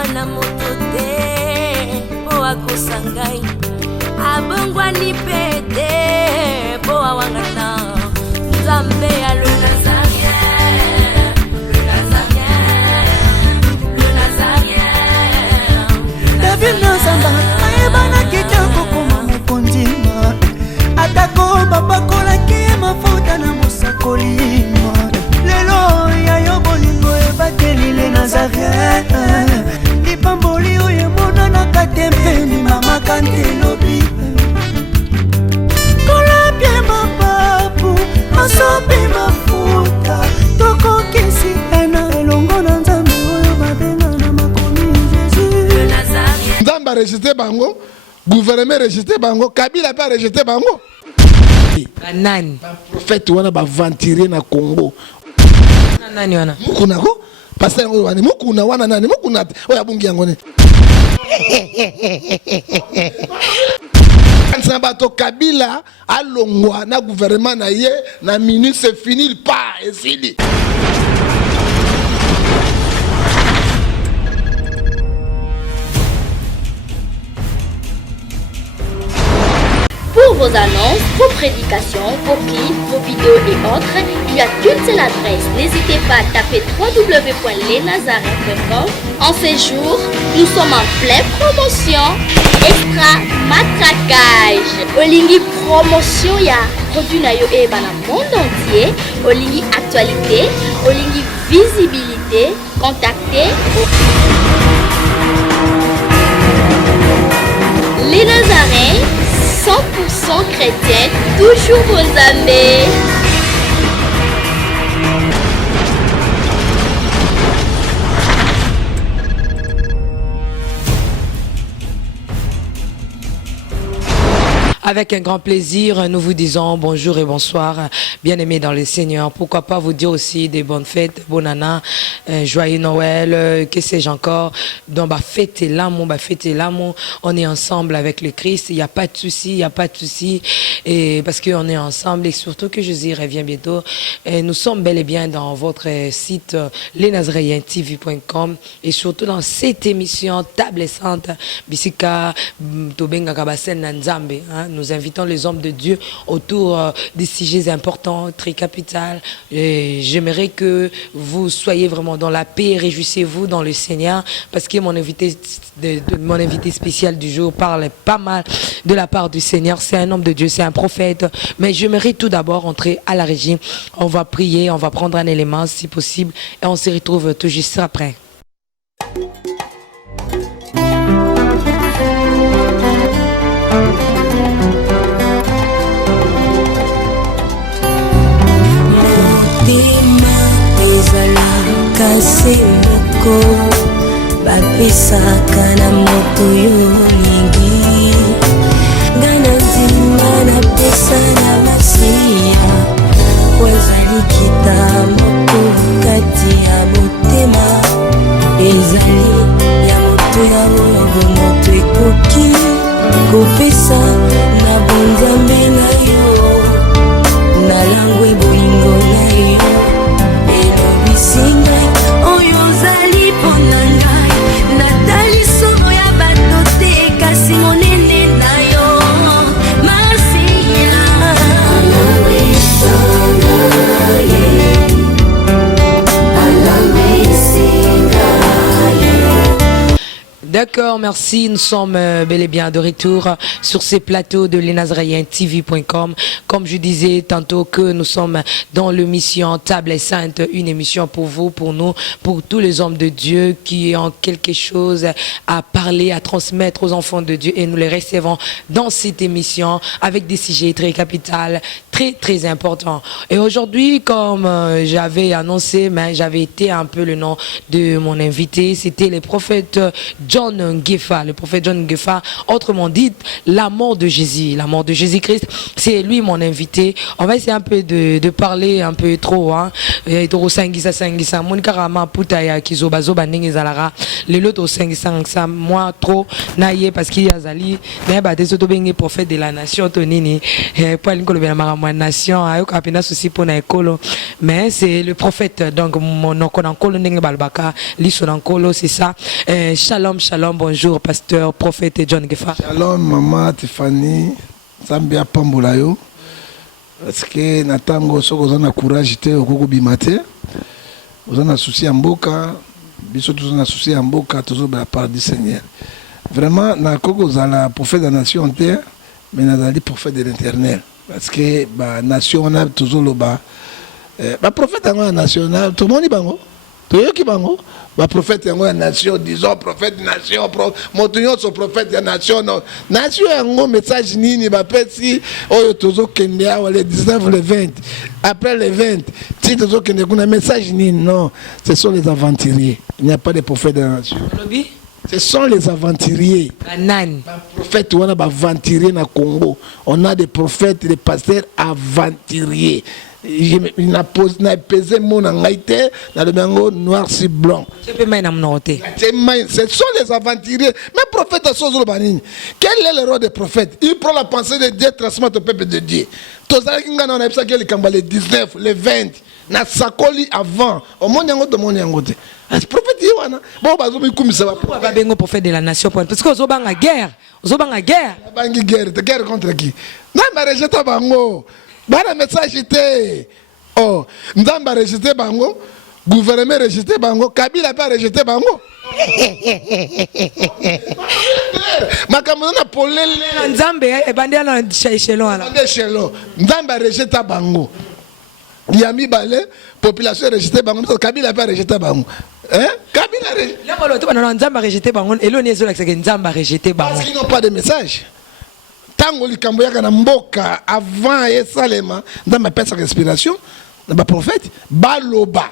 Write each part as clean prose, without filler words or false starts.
mwana moto te po akosa ngai abongwani pe te po awangata nzambe ya le Nazarien, le Nazarien, le Nazarien. David Nazamba ayebana kitoko koma mokondima atako babakolaki mafuta na mosakolima lelo yayo bolingo ebateli le Nazarien lipamboli oyo emonanaka te mpeni mama kantelobi kolapie mapapu masopi mafuta tokokisi ena elongo na nzambe oyo babenga na makomi Jésus. Nzambe a rejeté bango, gouvernement rejeté bango, Kabila pas rejeté bango. Nani? Prophète wana ba venturier na Congo. Nani wana? Mukuna ko? Pasteur ngo wana mukuna wana nani? Mukuna oya bungi yango ne. Bato Kabila alongwa na gouvernement na ye na minute c'est fini il part et fini. Pour vos annonces, vos prédications, vos clips, vos vidéos et autres, il n'y a qu'une seule adresse. N'hésitez pas à taper www.lesnazarins.com. En ces jours, nous sommes en pleine promotion. Extra matraquage. Olingi promotion ya produit na yo e bana monde entier. Olingi actualité, Olingi visibilité. Contactez les Nazarins. 100% chrétienne, toujours vos amis. Avec un grand plaisir, nous vous disons bonjour et bonsoir, bien-aimés dans le Seigneur. Pourquoi pas vous dire aussi des bonnes fêtes, bon année, joyeux Noël, que sais-je encore. Donc, fêtez l'amour, on est ensemble avec le Christ, il n'y a pas de souci, il n'y a pas de souci, et parce qu'on est ensemble et surtout que Jésus revient bientôt. Et nous sommes bel et bien dans votre site lesnazarientv.com et surtout dans cette émission Table Sainte, Bisika, Tobenga Kabasen Nanzambe. Nous invitons les hommes de Dieu autour des sujets importants, très capital. J'aimerais que vous soyez vraiment dans la paix, réjouissez-vous dans le Seigneur, parce que mon invité spécial du jour parle pas mal de la part du Seigneur. C'est un homme de Dieu, c'est un prophète. Mais j'aimerais tout d'abord entrer à la régie. On va prier, on va prendre un élément si possible et on se retrouve tout juste après. Kasi moko bapesaka na moto yo lingi ngana nzima na pesa na masiya wazali kita moko kati ya motema ezali ya moto ya oyo moto ekoki kopesa na bonzambe na yo na langwe bolingo na yo singai oyo zali ponangai natali solo ya bato te kasi monene na yo masiya D'accord, merci. Nous sommes bel et bien de retour sur ces plateaux de lesnazarientv.com. Comme je disais tantôt que nous sommes dans l'émission Table Sainte, une émission pour vous, pour nous, pour tous les hommes de Dieu qui ont quelque chose à parler, à transmettre aux enfants de Dieu. Et nous les recevons dans cette émission avec des sujets très capitaux, très importants. Et aujourd'hui, comme j'avais annoncé, j'avais été un peu le nom de mon invité, c'était le prophète John Ngefa, le prophète John Ngefa, autrement dit, la mort de Jésus, la mort de Jésus-Christ, c'est lui mon invité. On va essayer un peu de parler un peu trop, hein. Moi trop naïe parce qu'il y a Zali, mais des autres prophètes de la nation, Tonini, pour une ma nation ayo kapina souci pour na ekolo mais c'est le prophète donc mon okonankolo ndenge balbaka liso nankolo c'est ça. Shalom shalom, bonjour pasteur prophète John Gefa. Shalom maman Tiffany Zambia pambola yo parce que natango soko zana courage te okoko bimate ozana souci ya mboka biso tozana souci ya mboka tozo ba part du Seigneur vraiment na koko zala prophète de la nation terre mais nazali prophète de l'éternel parce que ba nation na tozo loba ba prophète en national tout le monde bango toyoki bango ba prophète yango ya nation disons prophète nation motunyo so prophète ya nation nation yango message nini ba pesi oyo tozo kende awa le 19 le 20 après le 20 si tozo kende kuna message nini non ce sont les aventuriers il n'y a pas de prophète de la nation ce sont les aventuriers Nani prophètes on a ba aventuriers na Congo on a des prophètes des pasteurs aventuriers. Il n'a pesé mon angaïté dans le mango noir si blanc. Ce sont les aventuriers. Mais prophète à Sozo Banine. Quel est le rôle des prophètes? Il prend la pensée de Dieu, transmet au peuple de Dieu. Tous les 19, les 20, na sakoli avant. Au monde yango de monde yango te. Prophète Yohana. Bon bazo mi kumisa ba. Pourquoi ba bengo prophète de la nation parce que ozobanga guerre. Ozobanga guerre. Bangi guerre, guerre contre qui? Na ba rejeta bango. Bana message était oh Nzamba rejeté bango gouvernement rejeté bango Kabila pas rejeté bango makambo na polele Nzambe ebandela na échelon ala échelon Nzamba rejeté bango Yami balé population rejeté bango Kabila pas rejeté bango Kabila là bolo to bana Nzamba rejeté bango eloni ezo la que Nzamba rejeté bango parce qu'ils n'ont pas de message. Tango likambo yaka na mboka avant esalema ndamba pesa respiration na ba prophète baloba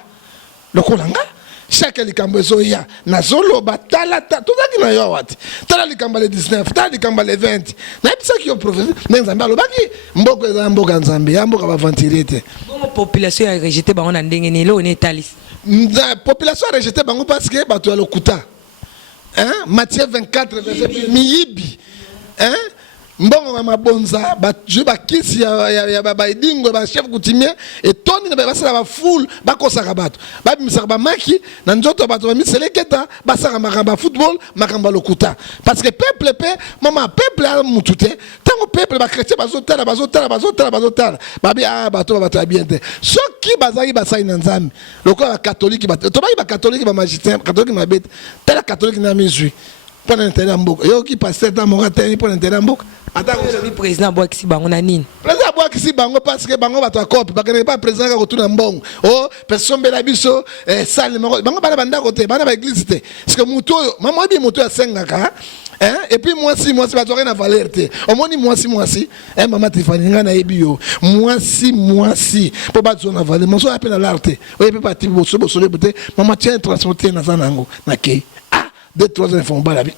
lokolanga chaque likambo ezoya na zoloba tala tozaki na yo wati tala likambo le 19 tala likambo le 20 na bisa ki yo prophète nzambe alobaki mboka eza mboka nzambe ya mboka ba ventiler te bon population a rejeté bango na ndenge ni lo ne talis population a rejeté bango parce que bato ya lokuta Matthieu 24 verset miyibi mbongo mabonza ba juba kisi ya ba idingo ba chef coutumier et toni na ba sala ba foule ba kosaka bato ba bimisaka ba maki na nzoto bato ba miseleketa ba saka makamba football makamba lokuta parce que peuple mama peuple a mutute tango peuple ba chrétien bazotala ba bi bato ba bien te soki bazaki ba sai na nzambe lokola ba catholique ba to ba catholique ba magistrat catholique ma bête tela catholique na misui pour l'intérêt mboka yo ki pasteur dans mon terrain pour l'intérêt mboka attends le président Boakisi bango na nini président Boakisi bango parce que bango bato akopi ba pas président ka kotuna mbongo oh personne bela biso salle bango bana banda côté bana ba église te parce que muto maman bi muto ya sengaka et puis moi si bato rien à valeur te omoni moi si maman Tiffany nga na yebi yo moi si pour bato na valeur mon so appelle à l'arte o peut pas ti boso le bote maman tient transporter na zanango na ke 2-3 ans font balabi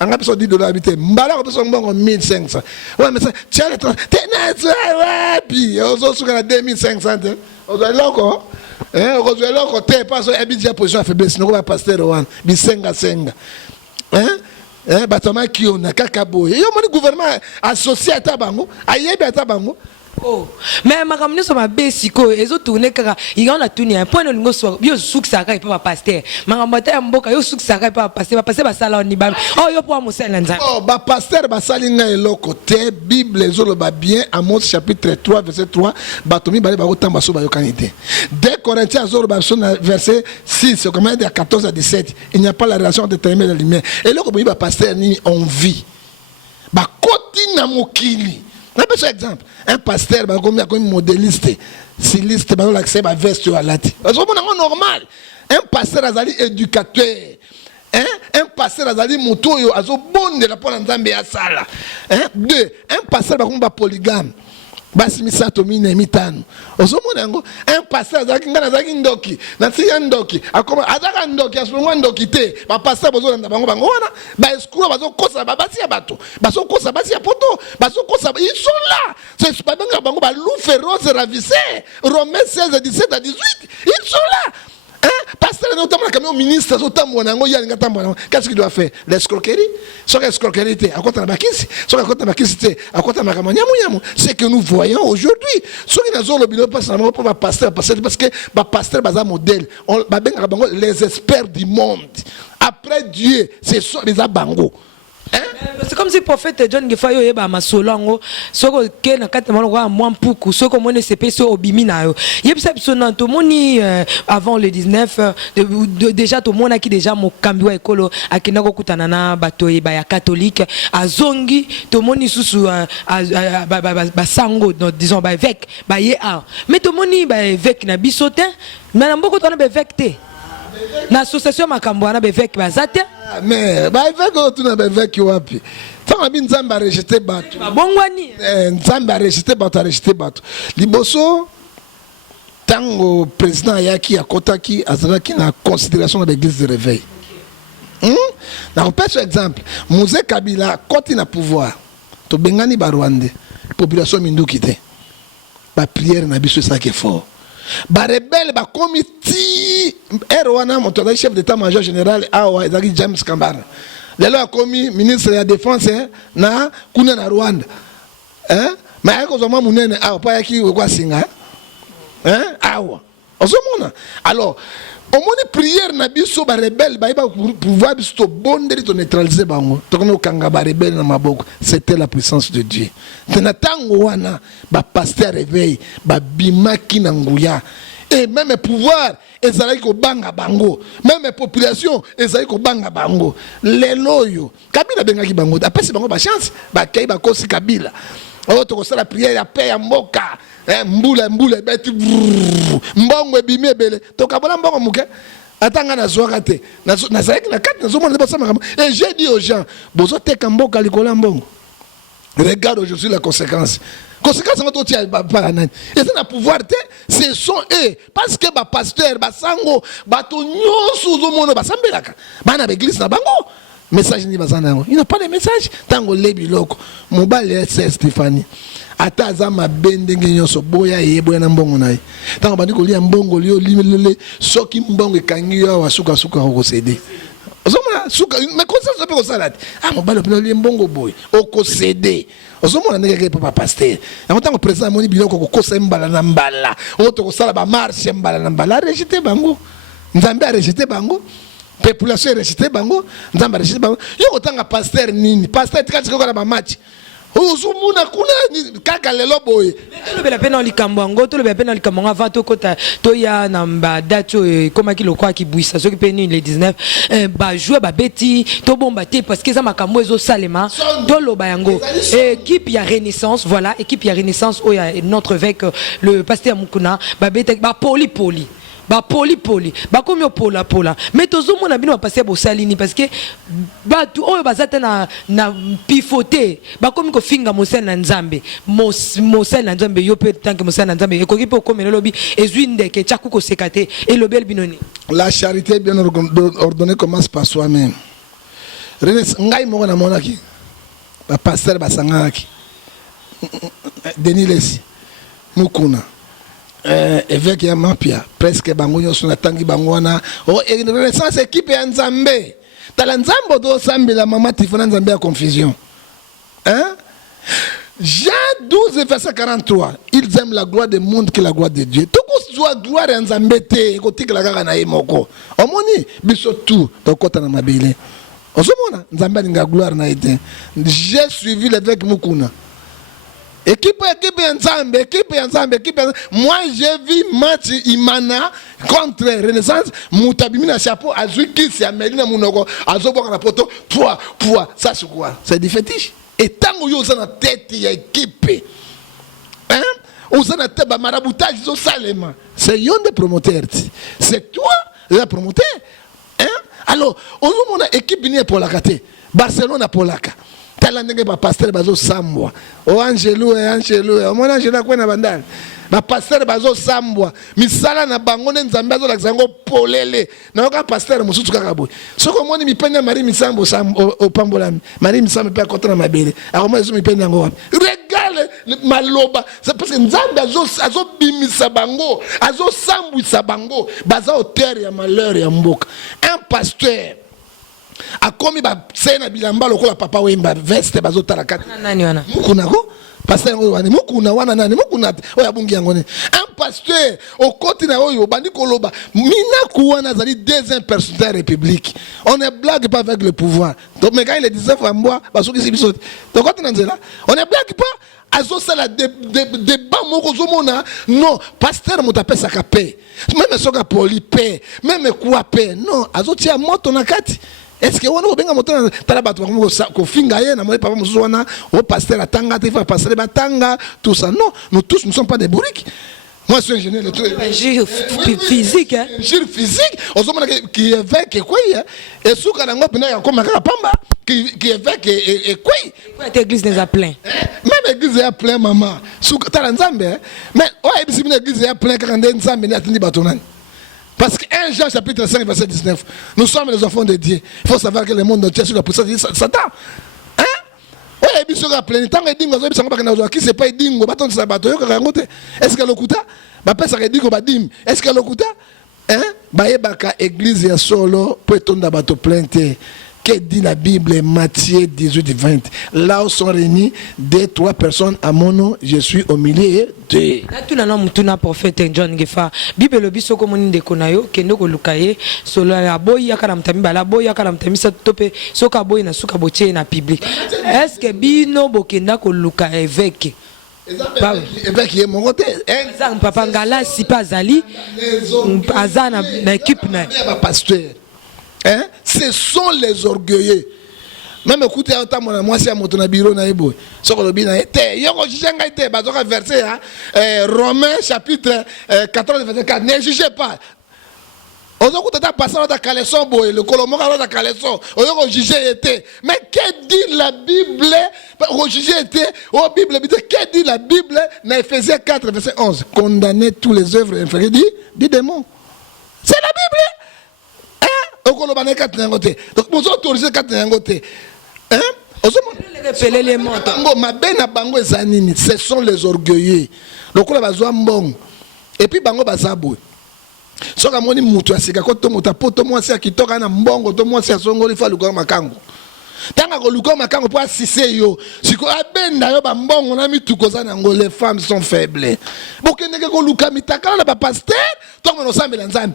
en absence $10 habité mbala ko so mbongo 1500 ouais mais ça tiens le temps tenez ouais puis ozo suka 2500 ozo loko ozo loko te pas so ebidja position faiblesse no ba pasteur wan bi senga batama ki ona kakaboye yo moni gouvernement associé à tabango ayebi à tabango oh mais makamne so mabe siko ezo tourner kaka ingana tuni un point no so yo suksaka pa pasteur makamata ya mboka yo suksaka pa pasteur ba sala ni ba oh yo po amusela nzambe oh ba pasteur ba salinga eloko te bible ezolo ba bien Amos chapitre 3 verset 3 batomi ba kotamba so ba yokanité 2 Corinthiens zolo ba verset 6 comment de 14 à 17 il n'y a pas la relation de témoin de la lumière eloko ba pasteur ni on vit ba koti na mokili. Un exemple, un pasteur, un modéliste, styliste, l'accès à veste à la tête. C'est normal. Un pasteur azali éducateur. Un pasteur azali moto yo azo bon de la pona nzambe ya sala. Deux, un pasteur polygame. Basi misato mine mitano ozomona ngo un pasteur azaki ngana azaki ndoki na tia ndoki akoma azaka ndoki asulungwa ndoki te ba pasteur bozolanda bango wana ba escroc bazokosa basi ya bato bazokosa basi ya poto bazokosa ils sont là c'est pas bango bango ba loup féroce ravissé Romains 16 17 à 18 ils sont là pasteur on t'a marqué au ministre, on t'a monango, qu'est-ce qu'il doit faire? L'escroquerie? Sur l'escroquerie, à quoi t'as bakisi? Sur à quoi t'as bakisi, à quoi t'as makamanyamou. C'est que nous voyons aujourd'hui. Sur une zone, le bilan passe à la pour pasteur, parce que pasteur, basa modèle. On va bien les experts du monde. Après Dieu, c'est ça les abango. C'est comme si le prophète John Gefayo eba masolango soko ke na kati maloko moi mpuku soko mone CPC obimi na yo yebisa bisona to moni avant le 19 déjà to mona ki déjà mokambi wa ekolo akina ko kutana na bato eba ya catholique azongi to moni susu ba sango disons ba évêque ba ye a mais to moni ba évêque na bisote mais na mboko to na ba évêque te na association makambo na ba évêque ba zate mais bah avec tout na avec wapi tant abi nzamba rejeter bato bongwani nzamba rejeter bato liboso tango président yaki akotaki azalaki na considération de l'église de réveil na on peut exemple Mzee Kabila koti na pouvoir to bengani ba Rwanda population minduki te ba prière na biso ça qui fort ba rebelle ba comité erwana moto chef d'état-major général awa ezaki James Kambara lelo akomi ministre de la défense na kuna na Rwanda mais ako zoma munene awa pa yaki kwa singa awa ozomona alors au moins prière na biso ba rebelle ba pouvoir biso bonder to neutraliser bango to kono kanga ba rebelle na maboko c'était la puissance de Dieu tena tango wana ba pasteur réveil ba bimaki na nguya et même pouvoir ezalaki ko banga bango même population ezalaki ko banga bango lelo yo Kabila bengaki bango apesi bango ba chance ba kei ba kosi Kabila o to ko sala prière ya paix ya mboka mbula beti mbongo ebimi ebele tokabola mbongo muke atanga na zwaka te na zaki na kati na zomona ba sama et j'ai dit aux gens bozo teka mboka likola mbongo regarde aujourd'hui la conséquence on doit tirer par nani et c'est na pouvoir te ce sont eux parce que ba pasteur ba sango ba to nyoso zomona ba sambelaka bana ba église na bango message ni bazana il n'a pas de message tango lebi loko mobile c'est Stéphanie ata azama bendenge nyoso boya yeboya na mbongo naye tango bandi ko lia mbongo lio limele soki mbongo ekangi yo wasuka ko céder ozomona suka mais conscience pe ko salade mobile pe lia mbongo boy oko céder ozomona ndenge papa pasteur na tango président moni biloko ko kosa mbala na mbala oto ko sala ba marche mbala na mbala rejeter bango nzambe a rejeter bango population rejeter bango nzambe rejeter bango yo tanga pasteur nini pasteur tikati ko na match uzumuna kuna kaka lelo boye to le pena likambo ngo to le pena likambo avant to kota to ya namba date koma ki lokwa ki buisa soki peni le 19 ba jouer ba beti to bomba te parce que ça makambo ezo salema to lo bayango équipe ya Renaissance voilà équipe ya Renaissance o ya notre avec le pasteur Mukuna ba beti ba poli ba poli ba komi pola mais tozo mona bino passer bo salini parce que ba tu oyo bazata na pifoter ba komi ko finga mosel na nzambe mosel na nzambe yo pe tanke mosel na nzambe ekoki pe ko mena lobi ezwinde ke chaku ko sekate et le bel binoni la charité bien ordonnée commence par soi-même ngai mo na monaki ba pasteur basangaki Denis Lesi Mukuna évêque ya mapia presque bango nyoso na tangi bango wana Renaissance équipe ya nzambe tala nzambo do sambela mama tifona nzambe ya confusion Jean 12 verset 43 ils aiment la gloire du monde que la gloire de Dieu tout soit gloire ya nzambe te kotikela kaka na yemoko omoni biso tout tokota na mabele ozomona nzambe alinga gloire na ete j'ai suivi l'évêque Mukuna équipe ensemble. Moi j'ai vu match Imana contre Renaissance Moutabimina chapeau Azuki c'est Amelina Munoko Azoboka na poto toi ça c'est quoi c'est du fétiche et tant que vous avez tête ya équipe vous avez tête maraboutage zo salema c'est yon de promoteur c'est toi le promoteur alors on a équipe ni pour la caté Barcelone pour la ka tala ndenge ba pasteur bazo sambwa o Angelo Mona Angelo kwena bandali ba pasteur bazo sambwa misala na bango ne nzambe azo lakisa ngo polele na yoka pasteur mususu kaka boy soko moni mipenda Marie Misambo o pambolami Marie Misambo pe akota na mabele akoma zo mipenda ngo wapi regale maloba c'est parce que nzambe azo bimisa bango azo sambwisa bango baza auteur ya malheur ya mboka un pasteur akomi ba sena bilamba lokola papa wemba veste bazo tarakati nani wana mukuna ko pasteur ngo wani mukuna wana nani mukuna oya bungi yango ne un pasteur au côté na oyo bandi koloba mina kuwana zali deuxième personne de la République on ne blague pas avec le pouvoir donc mais quand il disait fambois basoki sibiso donc côté na nzela on ne blague pas azo sala débat moko zomona non pasteur mutapesa ka paix même soka poli paix même quoi paix non azo tia moto na kati. Est-ce que on a bien monté tala bato ko finga ye na moi papa mususu wana au pasteur atanga te fa pasteur batanga tout ça non nous tous ne sommes pas des bourriques. Moi je suis ingénieur ingénieur physique hein ingénieur physique on se demande qui évêque quoi et souka na ngop na comme ka pamba qui évêque et quoi cette église les a plein même église est plein maman souka tala nzambe mais ouais bisi une église est plein quand nzambe ni atindi bato nani. Parce que 1 Jean chapitre 5 verset 19, nous sommes les enfants de Dieu. Il faut savoir que le monde entier est sous la puissance de Satan. Hein? Oui, il y a plein de temps, qui ne sait pas dingo, est-ce que l'okuta? Est-ce que l'okuta? Hein? Baïbaka église ya solo, peut tomber bateau plainte. Que dit la Bible, Matthieu 18, 20. Là où sont réunis 2-3 personnes à mon nom, je suis au milieu de. Tout le monde est prophète John Gefa. Bible le biso comme on dit konayo, kendo ko lukaye, solo la boy yakaram tami bala boy yakaram tami sa tope, soka boy na suka boche na public. Est-ce que bino bokenda ko lukaye évêque? Évêque est mon côté. Exemple papa ngala si pas ali, azana na équipe na. Pasteur. Hein? Ce sont les orgueilleux. Même écoutez, moi c'est à mon bureau na ibo. Soko lobi na été. Yoko jijenga été. Bazoka verset Romains chapitre 14 verset 4. Ne jugez pas. Ozo kutata passer dans caleçon boy, le colomoka dans caleçon. Oyoko juger été. Mais que dit la Bible? O juger été. O Bible que dit la Bible dans Ephésiens 4 verset 11. Condamner tous les œuvres inférieures du démon. C'est la Bible. Donc, nous autorisons 4 nangote. Hein? Ce sont les orgueilleux. Donc, on a besoin de et puis, bango bazabo. So ka moni mutu asika ko to muta poto mwasi akitoka na mbongo to mwasi asongoli fa luka makango. Tanga ko luka makango po asise yo. Siko abenda yo ba mbongo na mituko za nango les femmes sont faibles. Bokende ko luka mitaka na ba pasteur to mo no sambela nzambe.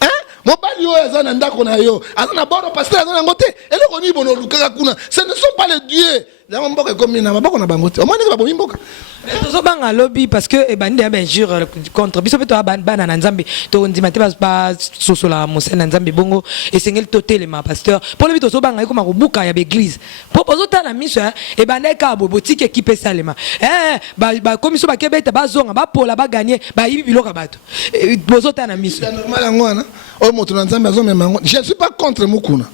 Hein? Mobali yo azana ndako na yo azana boro pasteur azana ngote eloko ni bono lukaka kuna ce ne sont pas les dieux la mboka comme na maboko na bangote o moni ba bo mboka tozo banga lobby parce que e bandi ya benjure contre biso beto bana na nzambe to ndima te ba sosola mosena nzambe bongo esengeli totelema pasteur pour le tozo banga ikoma kobuka ya l'église po pozo ta na miso e bande ka bo botike equipe salema ba komiso ba kebeta ba zonga ba pola ba gagner ba yibi biloka bato pozo ta na miso normal ngwana o moto na nzambe azo mema je suis pas contre mukuna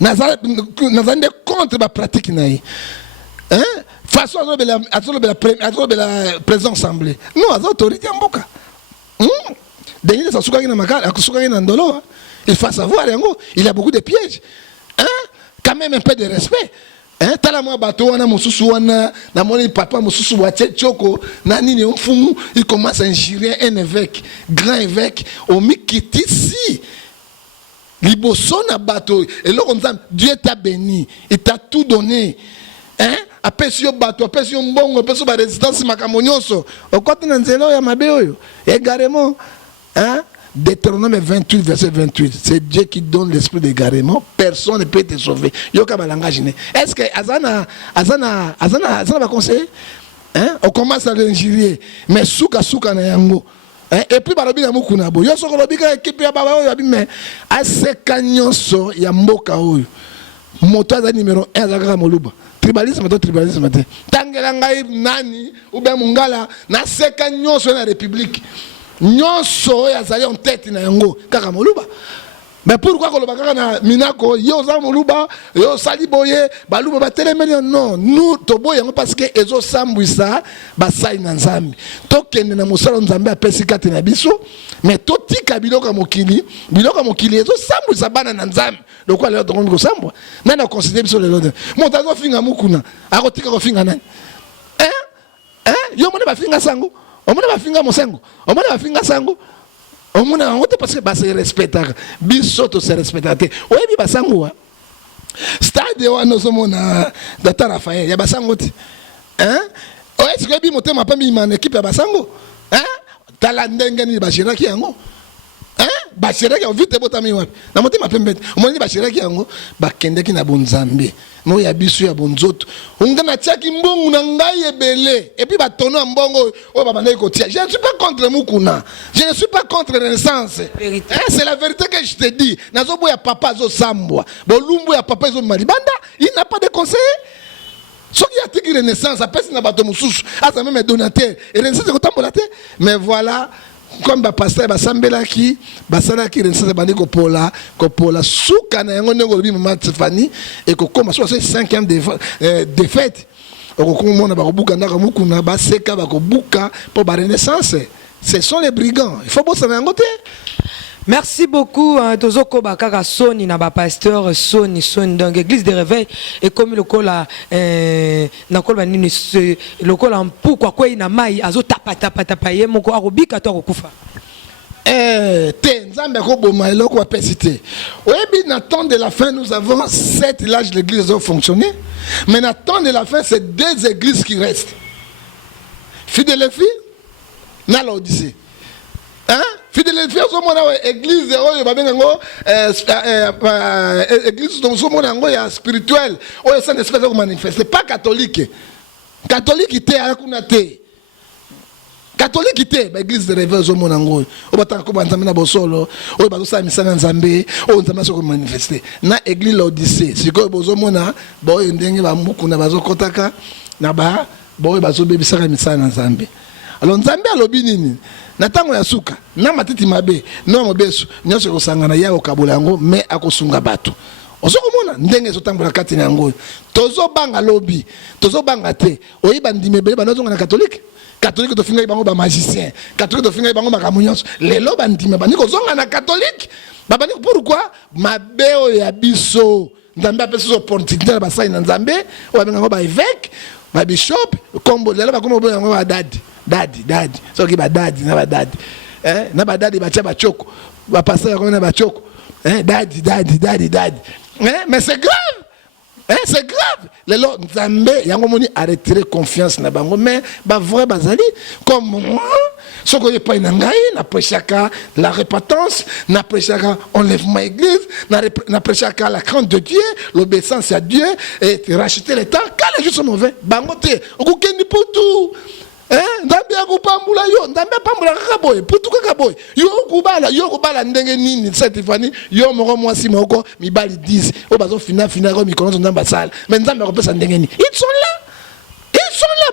nazande contre ba pratique nayi hein façon de la présence assemblée non az autorité mboka Denis ça souka na makala akusuka na ndolo il faut savoir yango il y a beaucoup de pièges hein quand même un peu de respect hein tala moi bato wana mususu wana na moni papa mususu wa tchoko na nini mfumu il commence à injurier un évêque grand évêque au mikitisi liboso na bato et là Dieu t'a béni il t'a tout donné hein apesi yo bato apesi yo mbongo apesi ba résistance makamonyoso okoti na nzelo ya mabe oyo égarement hein Deutéronome 28 verset 28 c'est Dieu qui donne l'esprit d'égarement personne ne peut te sauver yoka ba langage ne est-ce que azana va conseiller hein on commence à l'injurier mais suka na yango et puis balobi na mukuna bo yo soko lobi ka équipe ya baba oyo mais aseka nyonso ya mboka oyo moto za numéro 1 za moluba tribalisme te tangela ngai nani ou bien mungala na seka nyonso na république nyonso ya zali en tête na yango kaka moluba Mais pourquoi que le bagage na minako yo za muluba yo sali boye baluba ba telemeli non nous to boye parce que ezo sambwisa ba sai na nzambi to kende na musala nzambi apesi kate na biso mais to tika biloko mokili ezo sambwisa bana na nzambi lokwa lelo to ngomiko sambwa na na considérer biso lelo monta zo finga mukuna akotika ko finga nani yo mona ba finga sango omona ba finga mosengo omona ba finga sango omona ngote parce que ba se respecta biso to se respecta te oyebi basango stade wana somona data Rafael ya basango te est-ce que bi motema pa mi man équipe ya basango tala ndenge ni bashiraki yango bashiraki vite botami wapi na motema pembete omoni bashiraki yango bakendeki na bonzambe mo ya biso ya bonzoto ongana tiaki mbongo na ngai ebele et puis batono mbongo o baba ndeko tia je ne suis pas contre mukuna je ne suis pas contre Renaissance c'est la vérité que je te dis nazo boya papa zo sambwa bolumbu ya papa zo malibanda il n'a pas de conseiller soki ya tiki Renaissance apesi na bato mususu asa même donateur et Renaissance ko tambola te mais voilà comme ba pasteur ba sambelaki basalaki Renaissance bandi ko pola suka na yango ndeko lobi mama Tiffany et ko koma so 5e défaite ko komona ba kobuka ndaka mukuna ba seka ba kobuka pour ba Renaissance ce sont les brigands il faut bosana yango te. Merci beaucoup Tozoko Bakaka Soni na ba pasteur Soni donc église de réveil et comme le kola na kola nini le kola pourquoi quoi ina mai azo tapa ye moko arobika to akufa te nzambe ko boma eloko wa pesité oyebi na temps de la fin nous avons 7 villages de l'église ont fonctionné mais na temps de la fin c'est 2 églises qui restent Philadelphie na l'Odyssée Philadelphie somona église oyo babengango église donc somona ngo ya spirituel oyo ça n'espèce de manifester pas catholique te akuna te catholique te ba église de réveil somona ngo obataka ko banzambe na bosolo oyo bazosala misana nzambe oyo nzambe soko manifester na église l'Odyssée siko bozomona boyo ndenge ba mukuna bazokotaka na ba boyo bazobebisaka misana nzambe alors nzambe alobi nini na tango ya suka na matiti mabe no mobeso nyonso ko sangana ya okabola yango mais akosunga bato ozokomona ndenge ezotambola kati na yango tozobanga lobi tozobanga te oyiba ndime bele banozonga na catholique to finga bango ba magicien catholique to finga bango makambo nyonso lelo bandime bani kozonga na catholique babani pourquoi mabeo ya biso nzambe apesa opportunité ba sai na nzambe o babenga ngo ba évêque ba bishop kombo lelo bakomo bo yango ba dadi soki ba dadi na ba dadi ba tia ba choko ba passer ko na ba choko dadi mais c'est grave lelo nzambe yango moni a retirer confiance na bango mais ba vrai bazali comme moi soko ye pa ngai na prêchaka la repentance na prêchaka enlèvement église na prêchaka la crainte de Dieu l'obéissance à Dieu et racheter les temps quand les jours sont mauvais bango te okukendi pour tout ndambe akupambula yo ndambe pambula kakaboye putuka kaboye yo kubala ndenge nini Tiffany yo moko mwasi moko mibali 10 o bazo fina ko mikono ndamba sala mais ndambe akopesa ndenge nini ils sont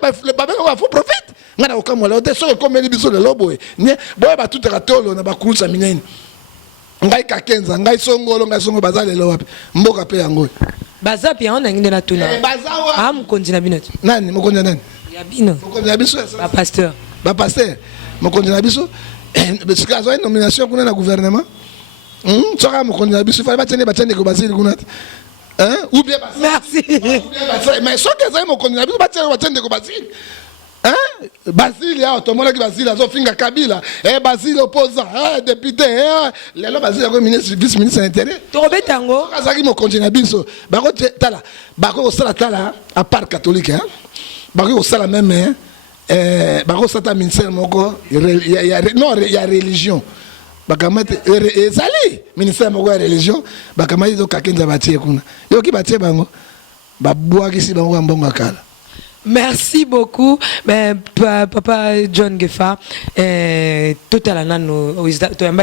là ba faux prophète ngana okamwala ote so komeli biso le loboye ne boye ba tutaka tolo na ba kurusa minene ngai kakenza ngai songo bazale lo wapi mboka pe yango bazapi on ngine na tuna bazawa mkonzi na binote nani mkonzi nani Yabino. Ba pasteur. Mokonzi na biso. Parce que azo une nomination kuna na gouvernement. Soka mokonzi na biso fallait batene ko basili kuna. Ou bien basili. Merci. Mais soka azo mokonzi na biso batene ko basili. Basili ya otomona ki basili azo finga Kabila. Basili opposant, député, lelo basili ko ministre vice ministre intérieur. To robetango. Azaki mokonzi na biso. Bako tala. Bako sala tala à part catholique bako osala même bako sata ministère moko non ya religion bakamate ezali ministère moko ya religion bakamati to kakenza batie kuna yoki batie bango babwakisi bango mbongo akala. Merci beaucoup, Papa John Gefa. Total nano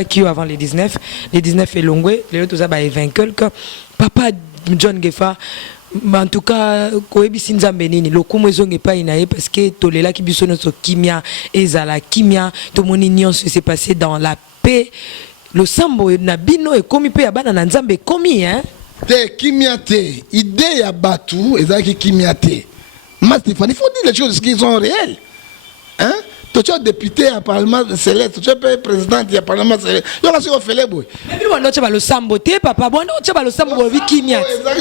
qui avant les 19 est longue, les autres ont vaincu. Papa John Gefa. En tout cas, koyebi nzambe nini lokumu ezonge pa inaye parce que tolela ki biso notre kimia ezala kimia to moni nyonso s'est passé dans la paix losambo na bino ekomi pe ya bana na nzambe ekomi hein te kimia te idée ya batu ezalaki kimia te. Stéphane, il faut dire les choses qui sont réelles. Hein? Tu es député à Parlement céleste, tu es président du Parlement céleste.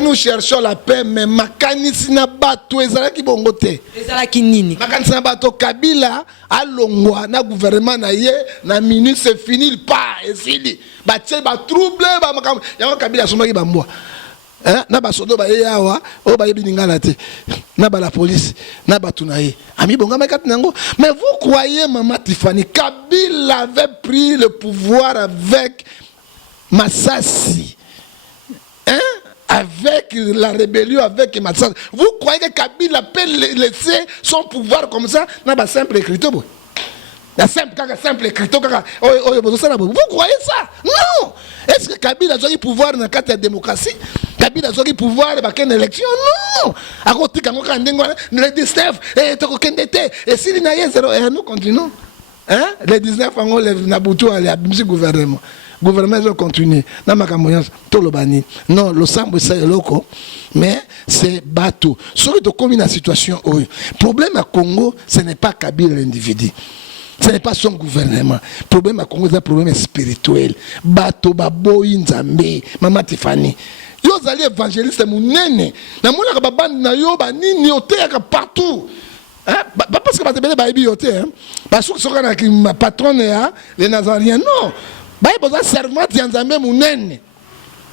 Nous cherchons la paix, mais Makanisina Bato, Ezalaki Bongote. Ezalaki Nini. Makanisina Bato, Kabila, à Longwa, na gouvernement, na ye, na minute, c'est fini, il part, et s'il Batie, ba trouble, ba Kabila, Soumaki Bamboa. Na ba sodo ba yawa o ba yebininga la te na ba la police na ba tunaye ami bonga mekat nango. Mais vous croyez maman Tiffany Kabila avait pris le pouvoir avec Massassi avec la rébellion avec Massassi? Vous croyez que Kabila peut laisser son pouvoir comme ça na ba simple écriteau? La simple écriteau. Vous croyez ça? Non. Est-ce que Kabila a eu pouvoir dans la démocratie? Kabila a eu pouvoir dans une élection? Non. Le 19, et si nous continuons. Le 19, on a le gouvernement. Le gouvernement va continuer. Non, le sambo c'est loco, mais c'est bateau. Sur la situation, le problème à Congo, ce n'est pas Kabila l'individu. Ce n'est pas son gouvernement. Le problème à Congo, c'est un problème spirituel. Bato baboyi nzambe, Maman Tiffany. Yo zali évangéliste munene. Na mona ka babandi na yo ba nini yote ya partout. Parce que ba tebele ba ibi yote hein. Parce que soka na ki patronne ya les Nazariens non. Ba iboza servante ya nzambe munene.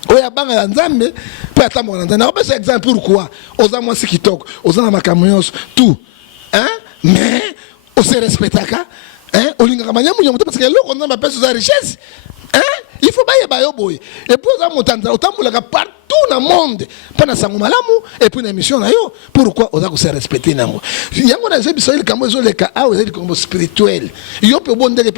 Oya banga ya nzambe pe atambo na nzambe. Na exemple pourquoi? Oza mwasi kitoko, oza na makambo nyonso tout. Hein? Mais on se respectaka. Parce que là, on a besoin de richesse. Il faut pas y aller. Et puis, on a partout dans le monde. Pendant ça, on a et puis, une émission. Pourquoi on a se respecter? Il y a des spirituel. Il y a des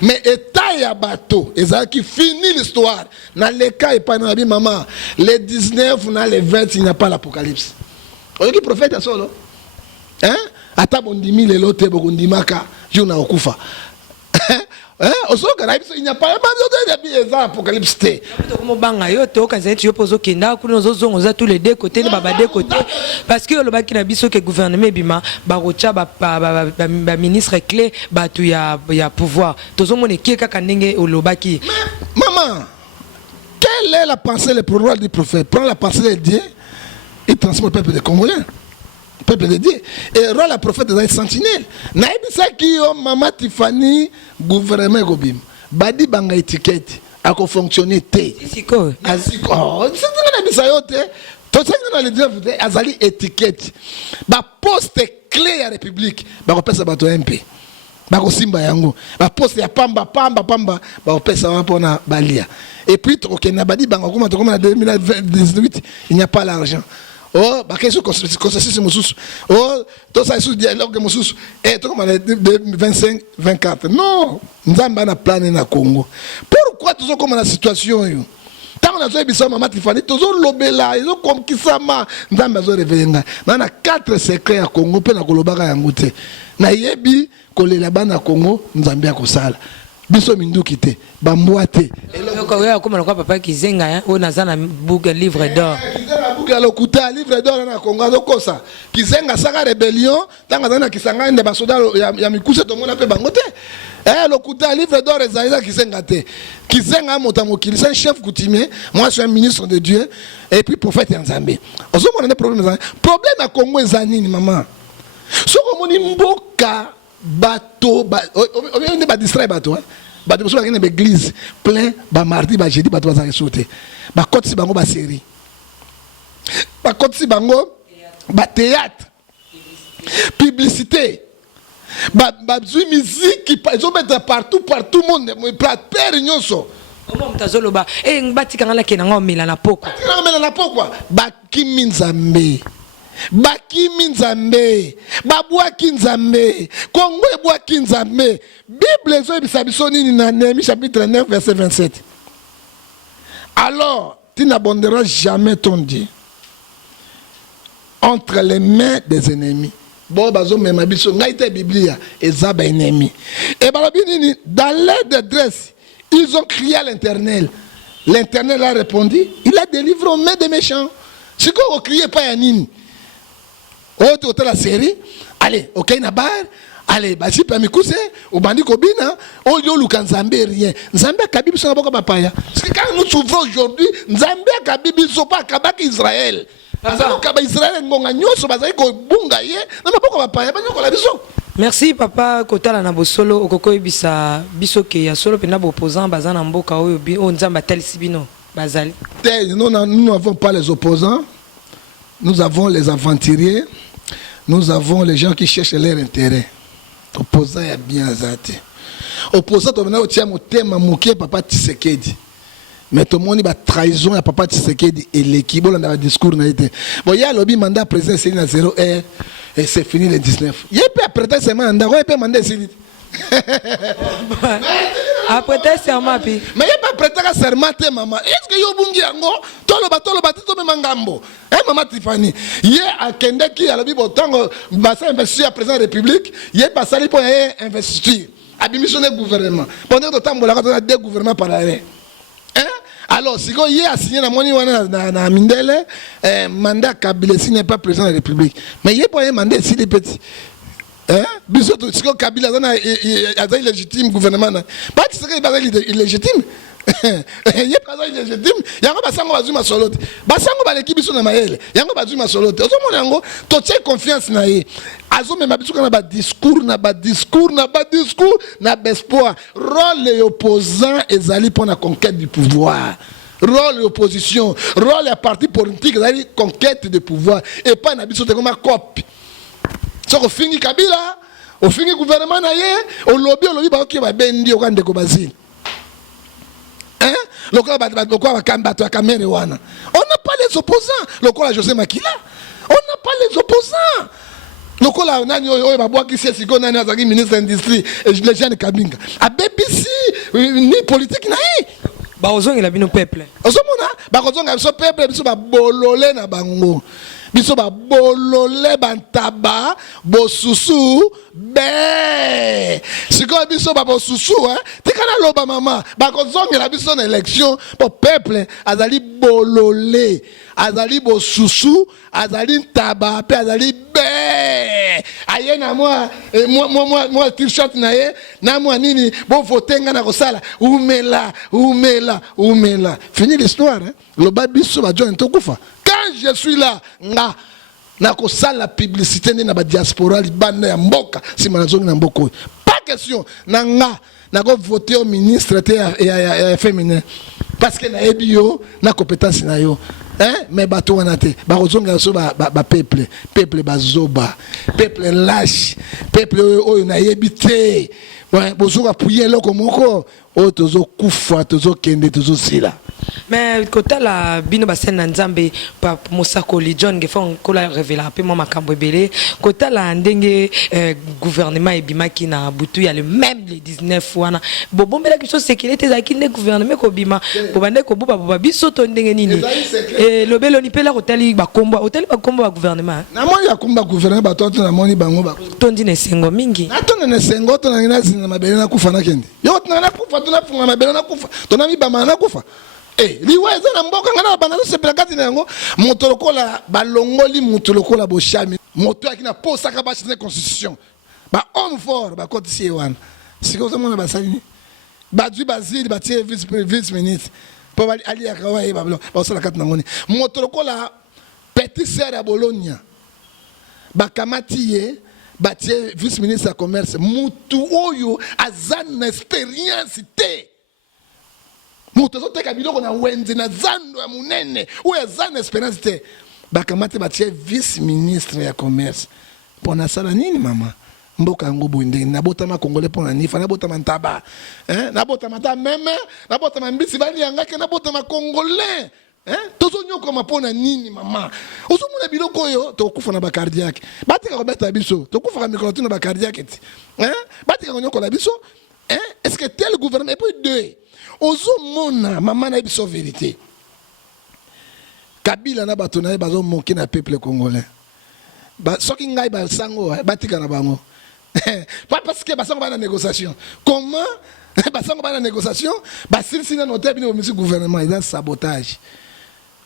mais état y a bateau. Qui finit l'histoire. Dans les cas, et pas dans la maman. Les 19, dans les 20, il n'y a pas l'apocalypse. On a dit prophète à solo. Ata bondimi lelo te bokundimaka juna okufa. Il n'y a pas de apocalypse. Tous les deux côtés, parce que le bac que gouvernement bima barocha ba ministre clé batu ya pouvoir. Maman, quelle est la pensée, le programme du prophète? Prends la pensée de Dieu et transmet le peuple des Congolais. Peuple de Dieu. Et roi la prophète des sentinelles. Naïbisa qui yo Maman Tiffany gouvernement gobim. Badi banga étiquette a ko fonctionner té. Siko. Asiko. C'est naïbisa yo té. Tout ça dans les dire azali étiquette. Ba poste clé à République. Ba ko pesa bato MP. Ba ko simba yango. Ba poste ya pamba. Ba ko pesa mpona balia. Et puis OK na badi banga comme en 2018, il n'y a pas l'argent. Oh, bah qu'est-ce que c'est Moussous? Oh, tout ça sous dialogue Moussous. Et tout comme 25, 24. Non, nous avons un plan na Congo. Pourquoi toujours comme la situation yo? Tant on a besoin de Maman Tiffany, toujours l'obéla, ils ont comme qui ça ma, nous avons besoin de revenir. On a 4 secrets à Congo, pe na kolobaka yangote. Na yebi kolela bana Congo, nous avons bien kosala. Biso mindu kité, bambouate. Et là, comme papa qui zenga, on a un livre d'or. Lokuta livre d'or na Congo do ça qui zenga saka rébellion tanga na kisanga nde basoda ya mikuse to mona pe bangote lokuta livre d'or ezalisa qui zenga te qui zenga motamokili c'est un chef coutumier, moi je suis un ministre de Dieu et puis prophète Nzambe ozo mona problème à Congo ezanini maman soko moni mboka bato on ne ba distraire bato bato so ba kene église plein ba mardi ba jeudi bato ba sauter ba kotsi bango ba série ba kotsi bango ba théâtre publicité ba musique qui ils ont mettre partout monde père nyonso comment mtazoloba ngati kangala kenanga mela na poko bakimi nzambe babwaki nzambe Congo ebwaki nzambe Bible ezobisa biso nini na Néhémie chapitre 9 verset 27. Alors tu n'abandonneras jamais ton Dieu entre les mains des ennemis. Bon bazo mema biso ngaite Biblia ezaba ennemi. Et balobi nini dans l'air de détresse Ils ont crié à l'Éternel. L'Éternel a répondu, il a délivré aux mains des méchants. Si vous ne criez pas à Nini, au la série, allez, ok, na bar, allez, basi pa mikuse, au bandi kobina, au yo luka Nzambe rien. Nzambe akabibi so na boko bapaya. Parce que quand nous souffrons aujourd'hui, Nzambe akabibi so pa akabaki Israël. Israël ngonga nyoso bazali ko bunga ye, na boko bapaya ba nyokola biso. Merci papa kotala na bosolo okoko ebisa biso ke ya solo pena opposant bazana mboka oyo bi on Nzamba talisi bino bazali. Nous n'avons pas les opposants. Nous avons les aventuriers. Nous avons les gens qui cherchent leur intérêt. Opposant est bien zate. Opposant on a tient mon thème moqué papa Tshisekedi. Mais tout le monde a trahison à papa Tshisekedi et l'équipe dans le discours n'a été. Bon il y a lobby mandat président c'est à 0 heure et c'est fini le 19. Il y a pas prêter ce mandat, il peut mandat c'est après serment puis mais il pas prêter serment maman. Est-ce que yo bungi yango toloba to mangambo. Maman Tiffany, hier à Kendeki à la Bible tango bassin investi à président de la République, hier passé pour investir. Abimition du gouvernement. Pendant que temps on a deux gouvernements parallèles. Alors, si vous avez signé la monnaie na Mindele, mandat Kabila n'est pas président de la République. Mais il y a pas un mandat ici des petits. Bisous, si Kabila est illégitime gouvernement, pas que c'est illégitime. Il y a pas illégitime. Il y a pas sango bazuma solote. Basango ba l'équipe biso na maele. Il y a pas bazuma solote. Ozo mona ngo to tie confiance na ye. Azo même biso kana ba discours na espoir. Rôle les opposants ezali pour la conquête du pouvoir. Rôle l'opposition, rôle les partis politiques ezali conquête du pouvoir et pas na biso te comme copie. So ko fingi Kabila, au fingi gouvernement na ye, au lobby ba ki ba bendi o kande ko bazili. On n'a pas les opposants. Le José Makila. On n'a pas les opposants. Le ministre de l'Industrie et les gens de Kabinga. À BBC, ni politique, ni. Baozong il a bien au peuple. Ozomona, bakozong a so peuple biso ba bololé na bango. Biso ba bololé bantaba bosusu be. Siko biso ba bosusu tikana loba mama bakozong la biso na élection pour peuple azali bololé, azali bosusu, azali taba pe azali be. Aye na moi t-shirt na ye na moi nini bon voter nga na kosala umela. Fini l'histoire le babiso ba joint tokufa. Quand je suis là nga na kosala la publicité na ba diaspora libanda ya mboka si manazongi na mboko. Pas question na nga na ko voter au ministre et féminin parce que na ebio na compétence na yo. Mais bato wana te bakozonga so ba peuple bazoba peuple lâche peuple oyo na yebite bozoka puye loko moko o tozo kufa tozo kende tozo sila. Mais kota la bino basena Nzambe pa mosakoli John Gefon kola révéla pe mama makambo ebele kota la ndenge gouvernement ebimaki na butu ya le même les 19 wana bobombela kiso sécurité za kinde gouvernement ko bima ko bande ko buba biso to ndenge nini lobelo ni pela hoteli bakomba ba gouvernement na moni ya komba gouvernement bato na moni bango ba tondi na sengo mingi na to na sengo to na ngina zina mabele na kufa na kende yo na kufa to na funga mabele na kufa to na mibama na kufa liweza na mboka ngana banazo sepela kati na yango moto lokola balongoli moto lokola boshami moto akina posa ka basi na constitution ba homme fort ba kotisi wana siko zo mona basali ba du bazili ba tie vice ministre po ali akawa e bablo ba sala kati na ngoni moto lokola petit sœur ya Bologna ba kamatiye ba tie vice ministre ya commerce mutu oyo azana expérience te. Moto teka biloko na wenze na zando ya munene oya zana expérience te bakamate batie vice ministre ya commerce pona sala nini mama mboka ngo bonde na botama congolais pona nifa na botama ntaba na botama ta meme na botama mbisi bali yangake na botama congolais tozo nyoko mapona nini mama ozomuna biloko oyo tokufa na ba cardiaque batika ko beta biso tokufa ka micro na ba cardiaque ti batika ko nyoko la biso est-ce que tel gouvernement et puis deux ozo mona maman na biso vérité Kabila na bato na bazo moki na peuple congolais ba soki ngai ba sango batika na bango pas parce que ba sango ba na négociation comment basango bana négociation basilisi na notaire bino bomisi gouvernement eza sabotage.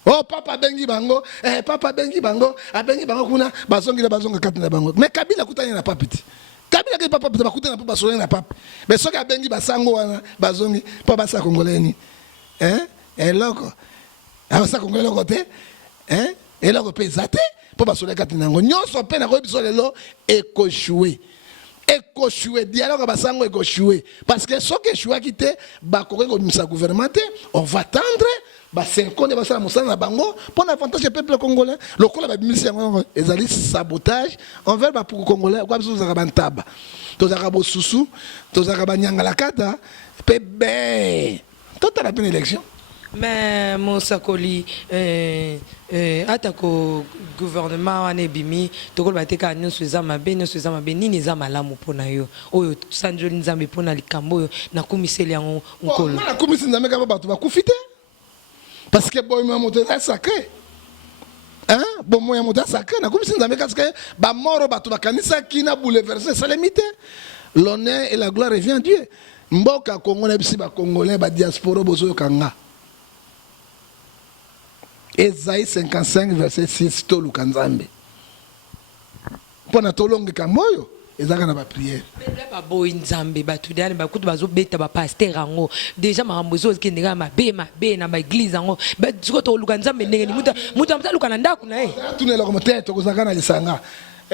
Oh papa bengi bango papa bengi bango abengi bango kuna bazongi kati na bango mais Kabila kutanya na papiti Kabila ke papa bakutana na papa solena na papa mais soki abengi basango wana bazongi po basa congolais ni eloko abasa congolais côté eloko pesa te po basolena kati nango nyonso pe na ko biso lelo échoué dialogue basango échoué parce que soki échoué kité ba ko komisa gouvernement on va tendre ba 5 ans de basala mosala na bango pour l'avantage du peuple congolais le kola ba bimisi yango ezali sabotage envers ba pour congolais kwa biso za bantaba tozaka bosusu tozaka banyangala kata pebe tota la bonne élection. Mais Mosakoli atako gouvernement wana ebimi tokolo bateka nyonso eza mabe nini eza malamu mpona yo oyo sanjoli nzambe mpona likambo oyo nakumiseli yango nkolo nakumisi nzambe kaba bato bakufi te parce que bomo ya moto eza sacré bomo ya moto eza sacré nakumisi nzambe parce que bamoro bato bakanisaki na bouleverse esalemi te. L'honneur et la gloire revient à Dieu. Mboka Congo na bisi ba congolais ba diaspora bozo kanga Esaïe 55 verset 6 to lukanzambe pona tolonge kamoyo ezaka na ba prière ba boy nzambe ba tudani ba kutu bazo beta ba pasteur ango déjà marambozo kendeka mabe na ba église ango ba ziko to lukanzambe ndenge ni muta luka na ndaku na tunela ko mote to kozaka na lisanga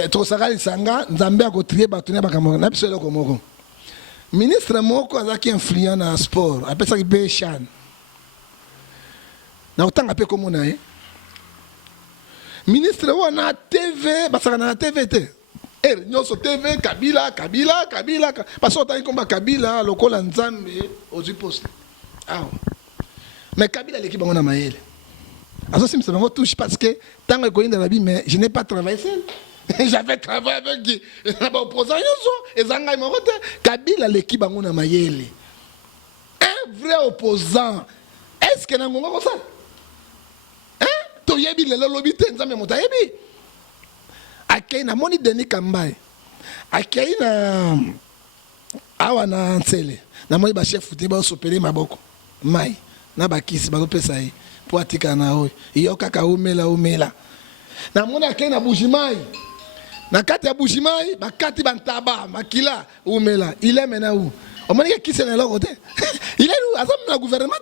to kozaka lisanga nzambe akotrier ba tunia ba kamoyo na biso loko moko ministre moko azaki influent na sport apesaki be Chan na otanga pe komona ministre wana TV basaka na TV te nyonso TV Kabila parce que otanga komba Kabila lokola nzambe ozi poste mais Kabila l'équipe bango na mayele aso simsa bango touche parce que tango ekoyinda la vie mais je n'ai pas travaillé seul. J'avais travaillé avec qui opposant et Zanga Morote Kabila l'équipe bango na mayele un vrai opposant est-ce que na ngonga ko ça to yebi le lobi te nzambe moto yebi akei na moni Denis Kambaye akei na awa na nsele na moni ba chef te ba sopele maboko mai na bakisi ba pesa yi po atika na oyo iyo kaka umela na moni akei na Bujimai na kati ya Bujimai bakati bantaba makila umela il est maintenant où on m'a dit qui c'est là côté il est où azam na gouvernement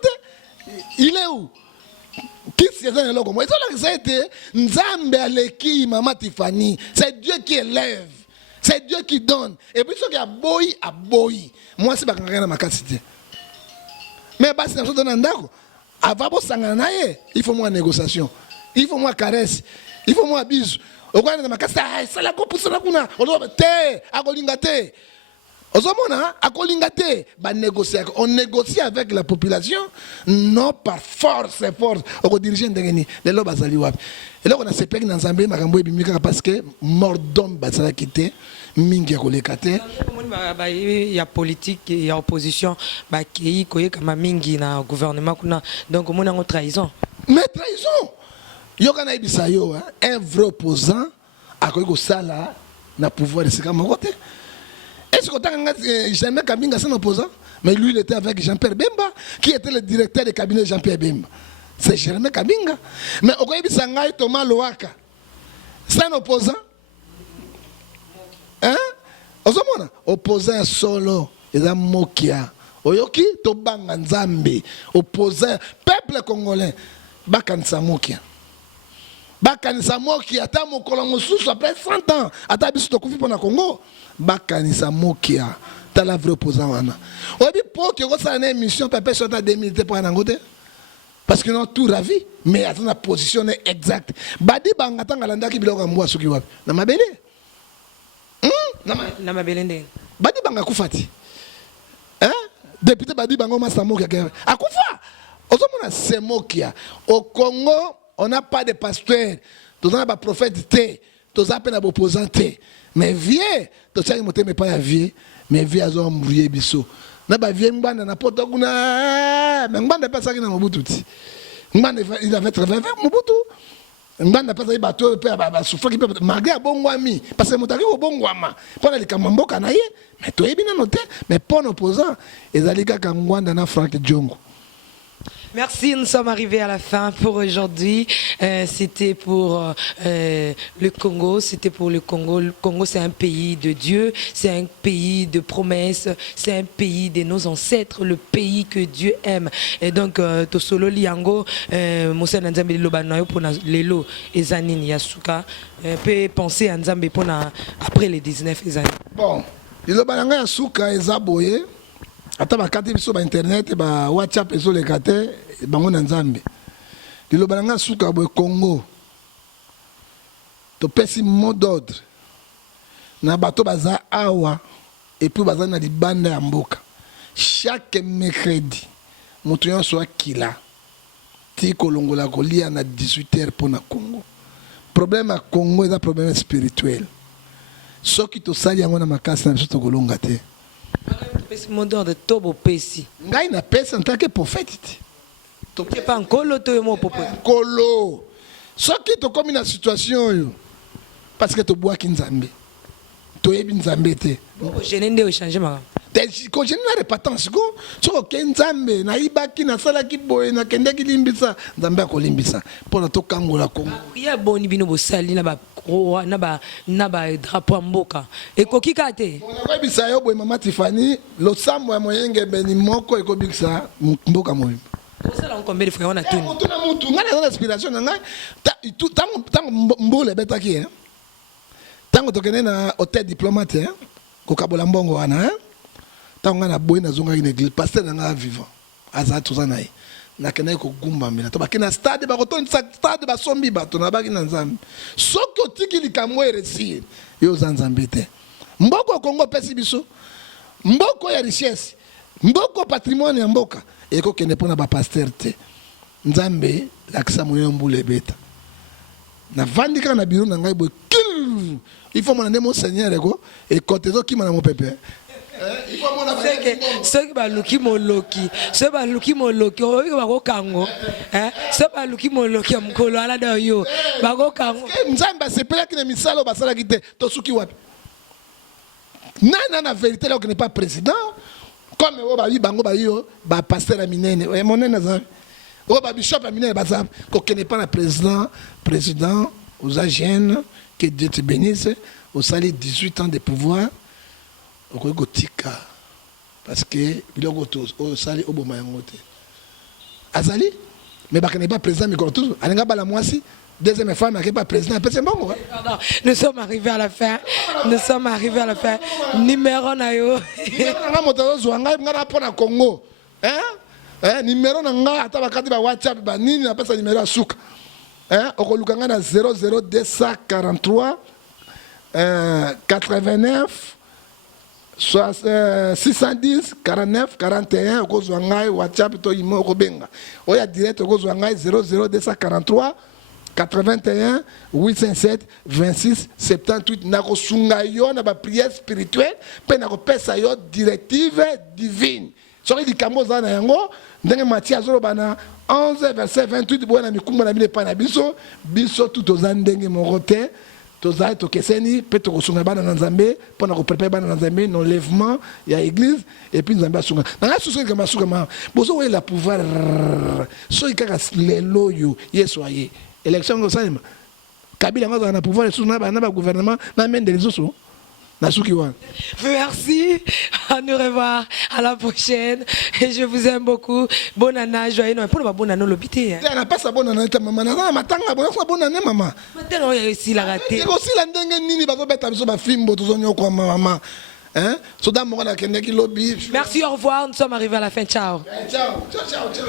il est où qui c'est là là comme ça été nzambe aleki mama Tiffany c'est Dieu qui élève c'est Dieu qui donne et puis ce qui a boy moi c'est pas quand na makasité mais basi na soto na ndako avabo sangana naye il faut moi négociation il faut moi caresse il faut moi bisou okwana na makasita sala ko pusana kuna ozo te akolinga te ozomona akolinga te ba négocier on négocie avec la population non par force oko diriger ndengeni lelo bazali wapi eloko na sepeki na nzambe makambo ebimika parce que mordom bazala kité mingi ya koleka te ya politique ya opposition ba kei koyeka mingi na gouvernement kuna donc mona ngo trahison mais trahison yoka na ibisa yo un vrai opposant akoyi kosala na pouvoir esika moko te. Est-ce que jamais Kabinga c'est un opposant mais lui il était avec Jean-Pierre Bemba qui était le directeur du cabinet de Jean-Pierre Bemba c'est Jeremie Kabinga mais okoyi bisangai Thomas Loaka c'est un opposant ozomona opposant solo eza mokia oyoki to banga nzambe opposant peuple congolais bakanisa mokia bakanisa mokia ata mokolo mosusu après 100 ans ata biso tokufi mpona Congo bakanisa mokia ta la vrai opposant wana oyebi po ke kosala na émission pepe so ata 2 minutes mpo nango te parce que non tout ravi mais ata na position exacte badi banga tanga landaki biloko ya mbwa soki wapi na mabele na mabele ndenge badi banga kufati député badi bango masa mokia akufa ozomona c'est mokia au Congo on n'a pas de pasteur, tous on a pas prophète té, tous on a pas opposant té. Mais vieux, tous on a mais pas vieux, mais vieux a ont brûlé biso. Na ba vieux mbanda na poto kuna, mais mbanda pas ça qui na Mobutu. Mbanda il avait travaillé avec Mobutu. nganda pesa yi bato pe ba souffre ki pe malgré abongwami parce que motaki obongwama pona likambo mboka na ye mais to yebi na noté mais pour opposant ezali kaka ngwanda na Frank Diongo. Merci, nous sommes arrivés à la fin pour aujourd'hui. C'était pour le Congo, c'était pour le Congo. Le Congo, c'est un pays de Dieu, c'est un pays de promesses, c'est un pays de nos ancêtres, le pays que Dieu aime. Et donc, Tosolo Liango, Moussa Nzambe Lobanoyo pour Lelo et Zanini Yasuka, peut penser à Nzambe pour après les 19 ans. Bon, Lobanoyo Yasuka et Zaboye. Ata bakati biso ba internet ba WhatsApp ezo le kate bango na Nzambe. Dilo balanga suka bo Congo. To pesi mot d'ordre. Na bato baza awa et puis baza na libanda ya mboka. Chaque mercredi moto nyonso akila. Ti kolongola kolia na 18h pour na Congo. Problème à Congo est un problème spirituel. Ce qui to sali yango na makasi na biso to kolonga te. De Tobo Pessi. Ngai na pesi en tant que prophète. Tu n'es pas un colo, tu es mon popo. Colo. Ce qui te comme une situation, parce que tu bois Kinzambe. Tu es Binzambe. Je n'ai pas changé ma. Quand je n'ai pas tant, si tu es Kinzambe, na ibaki na sala ki boy na kende ki limbisa, Nzambe ko limbisa. Pour na to kangola Congo. Il y a boni bino bosali na ba croix na ba drapeau mboka. Et koki kate. On a bisa yo boy mama Tiffany, lo sambo ya moyenge beni moko e ko bikisa mboka moyo. Ça là on combien de frères on a tout. On a mutu, ngana na inspiration na ngai. Tango mbole betaki hein. Tango tokene na hôtel diplomate hein. Ko kabola mbongo wana hein. Tango ngana boy na zonga ine église pasteur na nga vivant. Aza tozana yi. Na kena ko gumba mina to bakina stade ba koton stade ba sombi bato na bakina Nzambe. Soko tiki likamwe resi yo Nzambe te. Mboko Congo pesi biso. Mboko ya richesse. Mboko patrimoine ya mboka. Eko kende pona ba pasteur te. Nzambe lakisa moyo mbule beta. Na vandika na biro na ngai boy. Il faut mon mon Seigneur eko et kotezo ki mana mo pepe. Il faut mon affaire. Ceux qui ba luki moloki, ceux ba luki moloki, o ba ko kango. Ceux ba luki moloki mkolo ala da yo. Ba ko kango. Nzambe se pela ki na misalo ba sala kite to suki wapi. Na vérité là que n'est pas président. Comme on va bango ba yo ba pasteur aminene e monene za o ba bishop aminene ba za ko n'est pas le président aux agents que Dieu te bénisse au sali 18 ans de pouvoir au gotika parce que biloko to au sali au boma yangote azali mais ba n'est pas président mais ko tout alinga bala mwasi deuxième femme qui n'est pas président c'est bon. Nous sommes arrivés à la fin. Nous sommes arrivés à la fin. Numéro na yo. Nga moto zo nga ngara pona Congo. Numéro na nga ata bakati ba WhatsApp ba nini na pesa numéro asuka. Okoluka nga na 00243 89 610 49 41 okozwa ngai WhatsApp to imo okobenga. Oya direct okozwa ngai 00243 81 807 26 78 nako sunga yo na ba prière spirituelle pe nako pesa yo directive divine soki likambo za na yango ndenge Matthieu azoloba na 11 verset 28 bona mikumba na bile pa na biso tout oza ndenge moko te toza tokeseni pe tokosunga bana na Nzambe pona ko préparer bana na Nzambe no lèvement ya église et puis Nzambe asunga na susu kama suka ma bozo we la pouvoir so ikaka lelo yo yeso aye élection comme ça Kabila nga na pouvoir sous na ba gouvernement na main des autres na suki wan. Merci, à nous revoir à la prochaine et je vous aime beaucoup. Bonne année, joyeux Noël. Pour le bonne année l'hôpital. Tu n'as pas sa bonne année maman na matanga bonne année maman. Maintenant il y a aussi la raté. Il aussi la ndenge nini ba ko beta biso ba film boto zonyo kwa maman. Hein? So da mo na kende ki lobby. Merci, au revoir. Nous sommes arrivés à la fin. Ciao. Ciao. Ciao ciao ciao.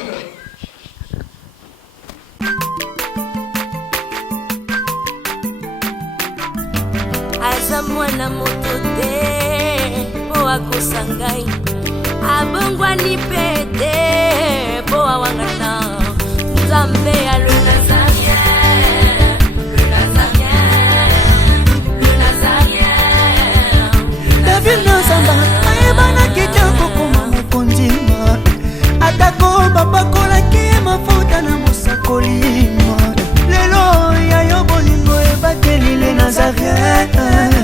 aza mwana moto te po akosa ngai abongwani pe te